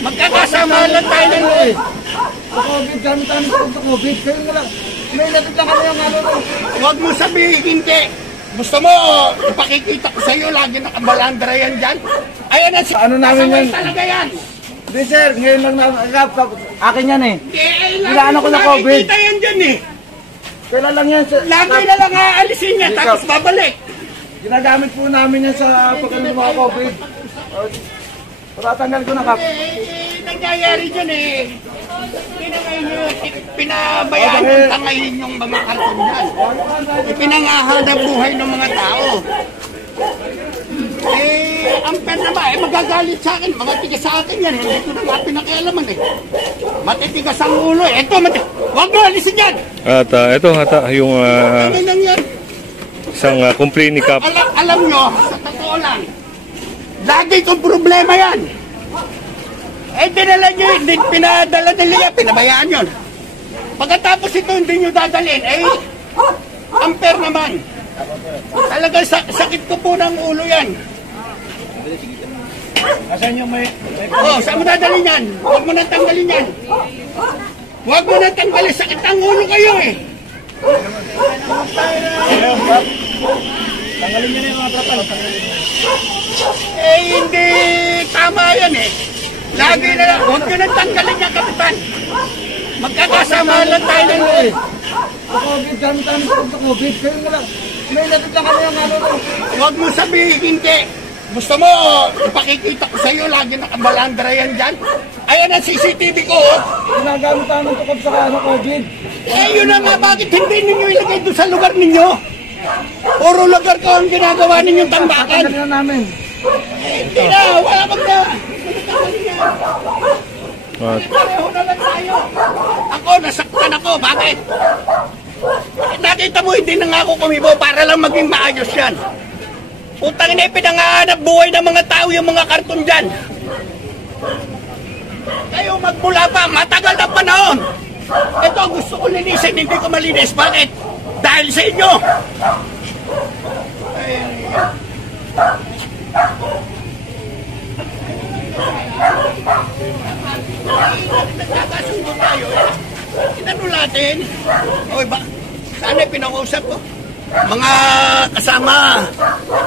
Magkakasama lang tayo ng loob. Sa COVID, dami-dami sa COVID. Kayo nga lang. May natid lang kami yung ano. Huwag mo sabihin hindi. Gusto mo, ipakikita ko sa'yo, lagi nakabalandra yan dyan. Ayan na, ano namin yan? Talaga yan. Hindi sir, ngayon lang na akin yan eh. Ano ko na COVID. Nakikita yan dyan eh. Kailan lang yan sir. Lagi na lang aalisin niya, tapos babalik. Ginagamit po namin yan sa pagkakas mga COVID. Patatanggal ko na kap. Nangyayari dyan eh. Pinabayaan ng tangayin yung mga karton dyan. Ipinangahanap buhay ng mga tao. Ang pen naman, magagalit sa akin. Mga tigas sa akin yan. Hindi ko na nga pinakialaman eh. Matitigas ang ulo eh. Ito, huwag mo alisin yan. At ito yung isang complaint ni Kap. Alam nyo, sa totoo lang, lagi kong problema yan. Dinala nyo, pinadala nila, pinabayaan yun. Pagkatapos ito, hindi nyo dadalhin, unfair naman. Talagang sakit ko po ng ulo yan. Asan yung may... Saan mo dadalhin yan? Huwag mo nang tanggalin yan. Huwag mo nang tanggalin, sakit ang ulo kayo eh. Tanggalin nyo na yung mga protol. Hindi tama yan eh. Lagi na lang, huwag nyo nang tanggalin yan, Kapitan. Magkakasama lang tayo ng loob. Sa COVID, dami-dami sa COVID. Kayo nga lang. May natid lang kami yung ano. Huwag mo sabihin hindi. Gusto mo, ipakikita ko sa'yo, lagi nakabalandra yan dyan. Ayan ang CCTV ko. Ginagamit tayo ng tukod sa COVID. Yun na nga, bakit hindi ninyo ilagay doon sa lugar ninyo? Puro lugar ko ang ginagawa ninyong tambakan. Tanggalin na namin. Hindi na, wala mag na. Pareho na lang tayo. Ako, nasaktan ako. Bakit? Nakita mo, hindi na nga ako kumibo para lang maging maayos yan. Utang na ipinangahanap buhay ng mga tao yung mga karton dyan. Kayo magmula pa, matagal na panahon. Ito, gusto ko linisin, hindi ko malinis. Bakit? Dahil sa inyo. Nagkakasundo tayo. Inano natin? Oy, sana pinakausap ko. Mga kasama,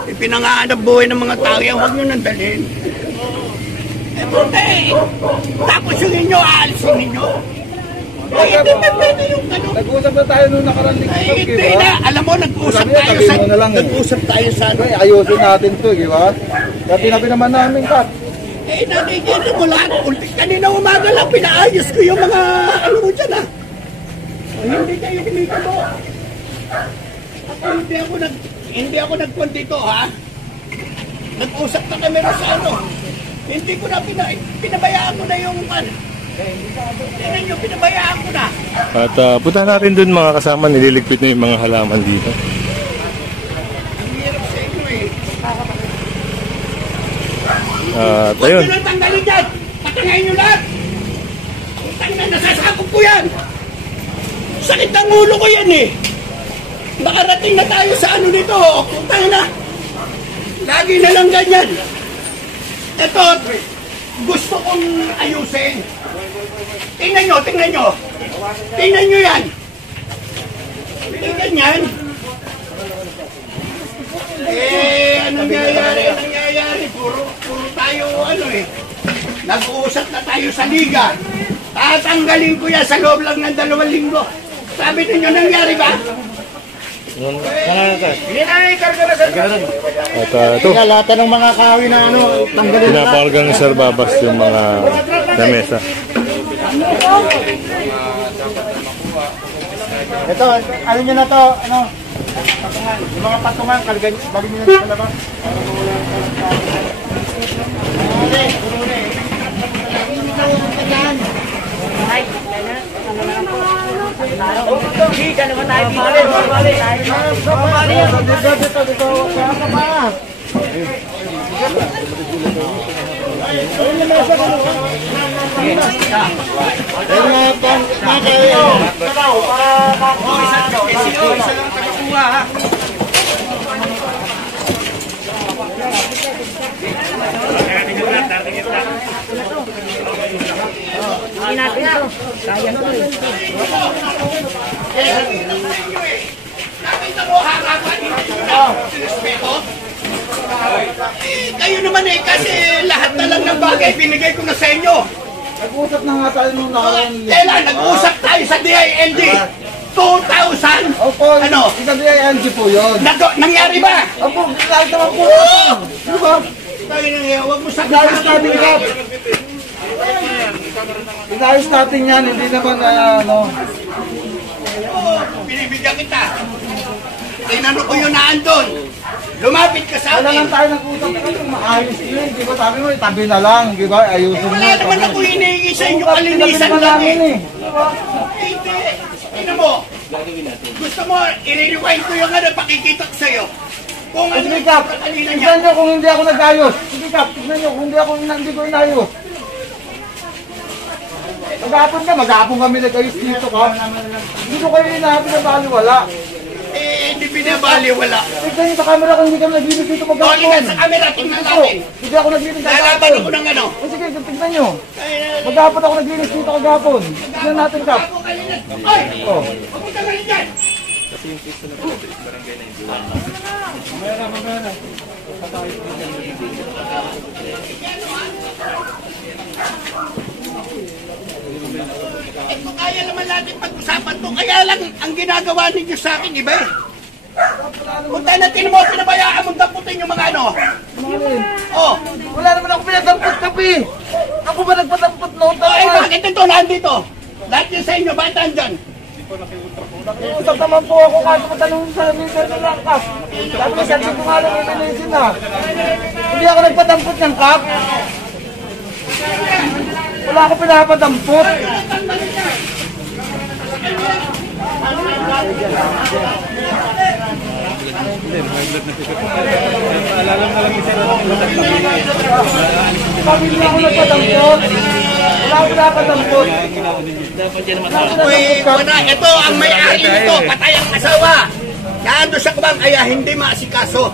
ipinangahanap buhay ng mga tao yan, huwag nyo nang dalhin. Tapos yung inyo, aalisin ninyo. Hindi na pwede yung ano. Nag-uusap na tayo nung nakarang lingkod. Hindi na, alam mo, nag-usap tayo sa ano. Ayusin natin to, di ba? Kaya tinabi naman namin, Kap. Nakikita mo lahat. Kanina umaga lang, pinaayos ko yung mga ano mo dyan, ha. Hindi kayo kumita mo. Hindi ako nagpunta dito, ha? Nag-usap na kami sa ano. Hindi ko na pinabayaan ko na yung ano. Tingnan nyo, pinabayaan ko na. At punta natin dun mga kasama, nililigpit na yung mga halaman dito. Ang hirap sa inyo eh. Ayun. Huwag nyo lang tanggalin dyan. Patangayin nyo lahat. Nasasakop ko yan. Sakit ng ulo ko yan eh. Nakarating na tayo sa ano nito. Putang na. Lagi na lang ganyan. Ito, gusto kong ayusin. Tingnan nyo, tingnan nyo. Tingnan nyo yan. Tingnan yan. Anong nangyayari? Puro tayo, ano eh. Nag-uusap na tayo sa liga. Tatanggalin ko yan sa loob lang ng 2 linggo. Sabi ninyo, nangyari ba? At ito, Lahat ng mga kahoy na ano, tanggalin na. pinapakalgang sarbabas yung mga lamesa. Ito, ano nyo na to, ano, patungan. Yung mga patungan, balik nyo na sa labas. Dito naman tayo dito. Nakita mo harapan, hindi nyo na sinespeto? Kayo naman kasi lahat na lang ng bagay binigay ko na sa inyo. Nag-uusap na nga tayo nung nakaraan. Kailan? Nag-uusap tayo sa DILG. 2,000. Opo, Ano? Isa DILG po yun. Nangyari ba? Opo, lahat naman po. Di ba? Huwag mo sa Inayos natin yan. Inayos natin yan, hindi naman Binibigyan kita. Tinanong ko yung naandun. Lumapit ka sa wala akin. lang tayo nag-usap kasi maayos yun. Di ba sabi mo, tabi na lang. Di ba? Ayusin mo. Wala naman ako hinihingi sa inyo. Tabi Kalinisan naman lang namin eh. Di ba? Hindi. Tingnan mo. Gusto mo, i-rewind ko yung pakikita ko sa'yo. Kung ano Sige Kap, kanina niya. tignan nyo kung hindi ako nag-ayos. Sige Kap, tignan nyo kung hindi ko inayos. Mag-aapon kami nag-ayos dito Kap. Hindi ko kayo inahabi na baliwala. Hindi binabaliwala. Tignan nyo sa camera kung hindi kami naglinis dito Dali mag-aapon. ka sa camera, tingnan natin. Hindi ako naglinis sa Lalaban kagapon. ako ng ano. Sige, tignan nyo. Mag-aapon ako naglinis dito kagapon. Tignan natin Kap. Ako kanina. Ay! Oh. Huwag mo tagalin dyan. Ito kaya naman natin pag-usapan to. Kaya lang, ang ginagawa ninyo sa akin, iba eh. Kung tayo natin mo, pinabayaan mong damputin yung mga ano. Oh. Wala naman ako pinadampot Kapi. Ako ba nagpadampot noon? Ay, bakit ito nandito? Lahat yun sa inyo, bakit nandyan? Usap naman po ako kasi matanong sa meter ng lang Kap. Sabi ko, sabi ko nga lang ilinisin na. Hindi ako nagpadampot ng Kap. Wala ako pinapadampot. Sabi niya ako nagpadampot. Wala ako pinapadampot. Uy, wala. Ito ang may-ari nito, patay ang asawa. Naando sa kubang, kaya hindi maasikaso.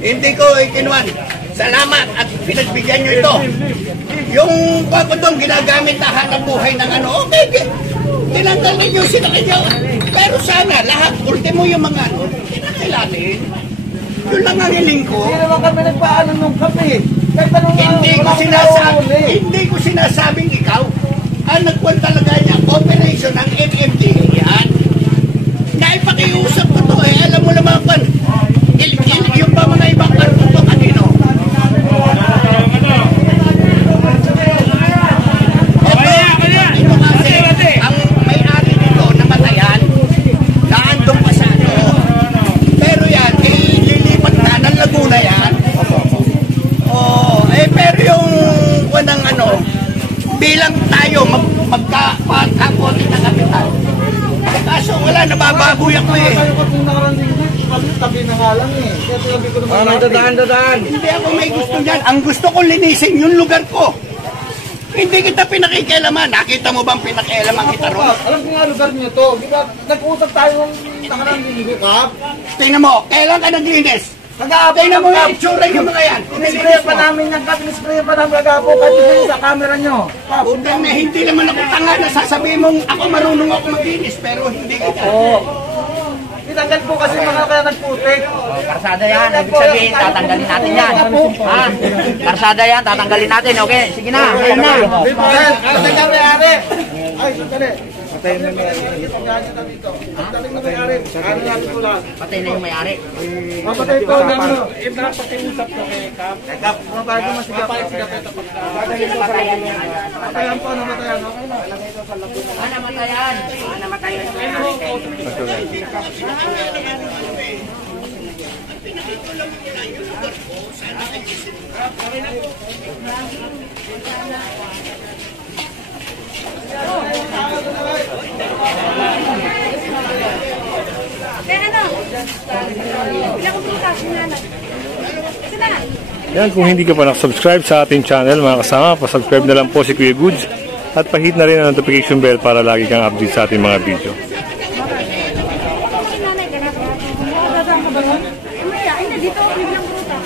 Hindi ko ikinuan. Salamat at pinagbigyan nyo ito. Yung bago doon, ginagamit na hanap buhay ng ano, okay. Tinanggal ninyo sila kayo. Pero sana, lahat, ultimo yung mga ano, tinangalanin. Yun lang ang hiling ko. Hindi naman kami nagpaano nung Kapi. Kahit anong Hindi ko sinasabing ikaw. Ang nagkuhan talaga niya, operation ng MMDA yan. Naipakiusap ko to eh. Alam mo naman kung yung ba mga ibang kanto to kanino? Ito kasi, ang may-ari nito, namatayan, naandong pa sa ano. Pero yan, lilipat na ng Laguna yan. Pero yung wanang ano, bilang tayo magkakapote na kapital. Kaso wala, nabababoy ako eh. Tabi na nga lang eh. Kaya sabi ko naman dadaan. Hindi ako may gusto niyan. Ang gusto ko linisin yung lugar ko. Hindi kita pinakikialaman. Nakita mo bang pinakialaman kita ron? Alam ko nga lugar niyo to. Di ba, nag-usap tayo ng nakarang linggo, Kap. Tingnan mo, kailan ka naglinis? Nag-aapon Tingnan mo Kap. yung itsura yung mga yan. Inisprayan pa namin yung Kap. Inisprayan pa namin nag-aapon kahit tingnan sa camera nyo. Kap. Utang na hindi naman ako tanga na sasabihin mong ako marunong ako maglinis pero hindi kita. Oo. Tinanggal po kasi mga kaya nagputik. Karsada yan, ibig sabihin, tatanggalin natin yan. Ha? Karsada yan, tatanggalin natin. Okay, sige na, ayan na. Ay, may-ari. Ay, sandali. Patayin na may-ari. Pagkakasya na dito. Patayin na may-ari. Ano natin ko lang. Patay na yung may-ari. Mapatay po. Pakiusap ko kay Kap. Kap, mapayag ko masigap. Matayan po, namatayan. Okay na. Namatayan. Namatayan. Yan, kung hindi ka pa nakasubscribe sa ating channel mga kasama, pasubscribe na lang po si Kuya Goods at pahit na rin ang notification bell para lagi kang update sa ating mga video. Dito, biglang bruta.